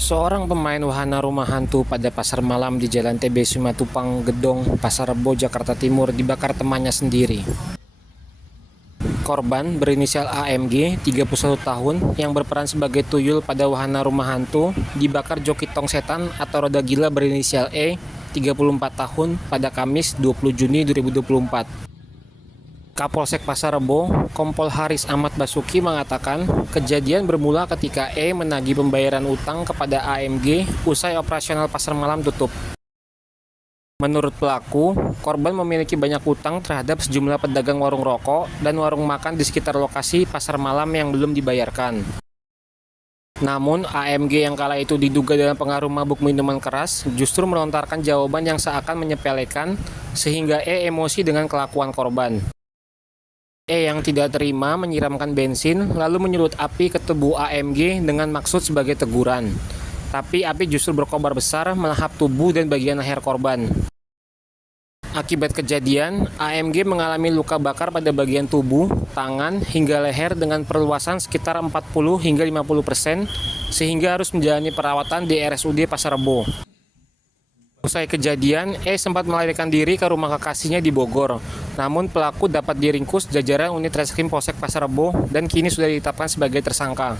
Seorang pemain wahana rumah hantu pada pasar malam di Jalan TB Simatupang, Gedong, Pasar Rebo, Jakarta Timur dibakar temannya sendiri. Korban berinisial AMG, 31 tahun, yang berperan sebagai tuyul pada wahana rumah hantu, dibakar joki tong setan atau roda gila berinisial E, 34 tahun, pada Kamis 20 Juni 2024. Kapolsek Pasar Rebo, Kompol Haris Ahmad Basuki mengatakan, kejadian bermula ketika E menagih pembayaran utang kepada AMG usai operasional pasar malam tutup. Menurut pelaku, korban memiliki banyak utang terhadap sejumlah pedagang warung rokok dan warung makan di sekitar lokasi pasar malam yang belum dibayarkan. Namun, AMG yang kala itu diduga dalam pengaruh mabuk minuman keras justru melontarkan jawaban yang seakan menyepelekan sehingga E emosi dengan kelakuan korban. E yang tidak terima menyiramkan bensin lalu menyulut api ke tubuh AMG dengan maksud sebagai teguran. Tapi api justru berkobar besar melahap tubuh dan bagian leher korban. Akibat kejadian, AMG mengalami luka bakar pada bagian tubuh, tangan, hingga leher dengan perluasan sekitar 40 hingga 50% sehingga harus menjalani perawatan di RSUD Pasar Rebo. Usai kejadian, E sempat melarikan diri ke rumah kekasihnya di Bogor. Namun pelaku dapat diringkus jajaran unit reskrim Polsek Pasar Rebo dan kini sudah ditetapkan sebagai tersangka.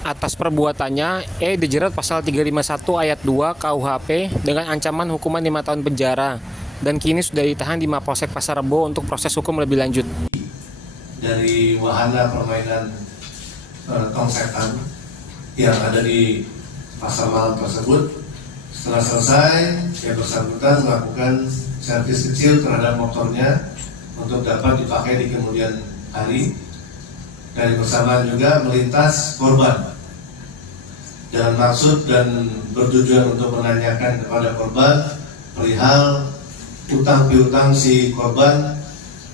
Atas perbuatannya, E dijerat pasal 351 ayat 2 KUHP dengan ancaman hukuman 5 tahun penjara dan kini sudah ditahan di Mapolsek Pasar Rebo untuk proses hukum lebih lanjut. Dari wahana permainan tong setan yang ada di pasar malam tersebut, setelah selesai, yang bersangkutan melakukan servis kecil terhadap motornya untuk dapat dipakai di kemudian hari. Dan bersamaan juga melintas korban dengan maksud dan bertujuan untuk menanyakan kepada korban perihal utang piutang si korban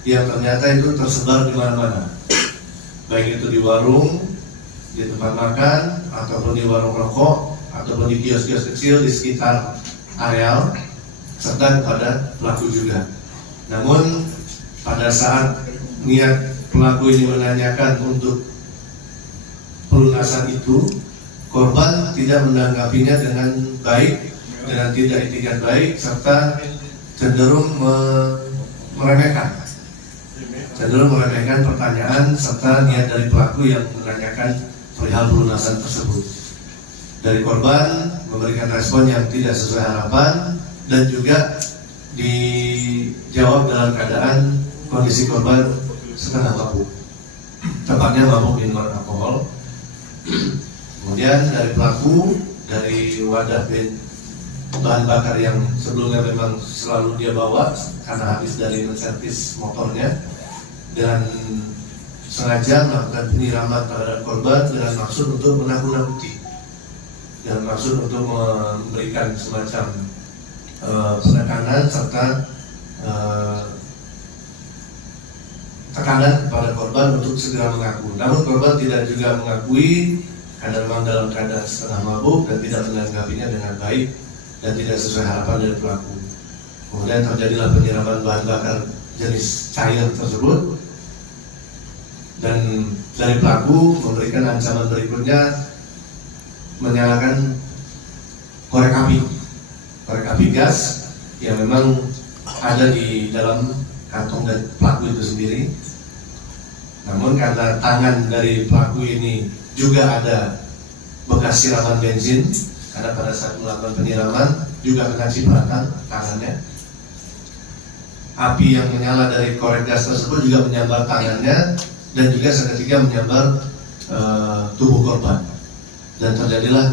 yang ternyata itu tersebar di mana-mana, baik itu di warung, di tempat makan, ataupun di warung rokok, ataupun di kios-kios kecil di sekitar areal, serta kepada pelaku juga. Namun pada saat niat pelaku ini menanyakan untuk pelunasan itu, korban tidak menanggapinya dengan baik, dengan tidak itikat baik, serta cenderung meremehkan pertanyaan serta niat dari pelaku yang menanyakan perihal pelunasan tersebut. Dari korban memberikan respon yang tidak sesuai harapan dan juga dijawab dalam keadaan kondisi korban setengah mabuk, tepatnya mabuk minuman alkohol. Kemudian dari pelaku, dari wadah bahan bakar yang sebelumnya memang selalu dia bawa karena habis dari menservis motornya, dan sengaja melakukan penyiraman terhadap korban dengan maksud untuk menakut-nakuti, dan maksud untuk memberikan semacam penekanan serta tekanan kepada korban untuk segera mengaku. Namun korban tidak juga mengakui karena memang dalam keadaan setengah mabuk dan tidak menanggapinya dengan baik dan tidak sesuai harapan dari pelaku. Kemudian terjadilah penyiraman bahan bakar jenis cair tersebut, dan dari pelaku memberikan ancaman berikutnya menyalakan korek api gas yang memang ada di dalam kantong dari pelaku itu sendiri. Namun karena tangan dari pelaku ini juga ada bekas siraman bensin, karena pada saat melakukan penyiraman juga kena cipratan tangannya. Api yang menyala dari korek gas tersebut juga menyambar tangannya dan juga seketika menyambar tubuh korban, dan terjadilah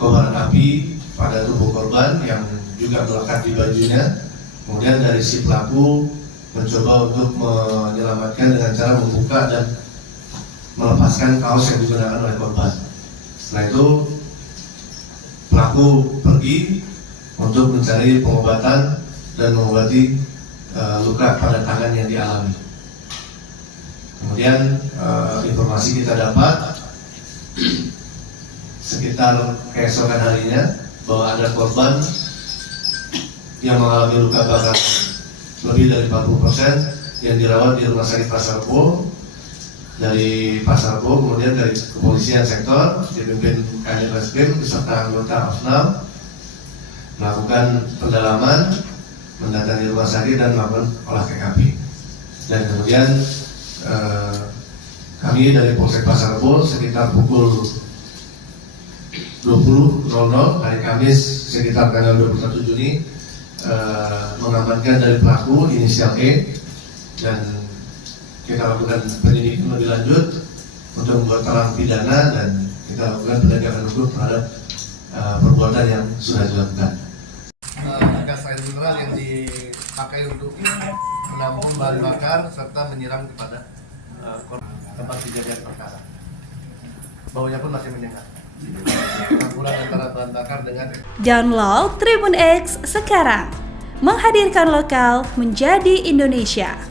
kobaran api pada tubuh korban yang juga melekat di bajunya. Kemudian dari si pelaku mencoba untuk menyelamatkan dengan cara membuka dan melepaskan kaos yang digunakan oleh korban. Setelah itu pelaku pergi untuk mencari pengobatan dan mengobati luka pada tangan yang dialami. Kemudian informasi kita dapat sekitar keesokan harinya bahwa ada korban yang mengalami luka bakar lebih dari 40% yang dirawat di Rumah Sakit Pasar Rebo, dari Pasar Rebo, kemudian dari kepolisian sektor dipimpin Kanit Reskrim beserta anggota OSNAM melakukan pendalaman, mendatangi rumah sakit dan melakukan olah TKP. Dan kemudian kami dari Polsek Pasar Rebo sekitar pukul 20.00 hari Kamis sekitar tanggal 21 Juni mengamankan dari pelaku inisial E dan kita lakukan penyidikan lebih lanjut untuk membuat terang pidana dan kita lakukan penegakan hukum terhadap perbuatan yang sudah dilakukan. Gas air mineral yang dipakai untuk menampung bahan bakar serta menyiram kepada tempat kejadian perkara. Baunya pun masih menyengat. Campuran antara bahan bakar dengan Download Tribun X sekarang, menghadirkan lokal menjadi Indonesia.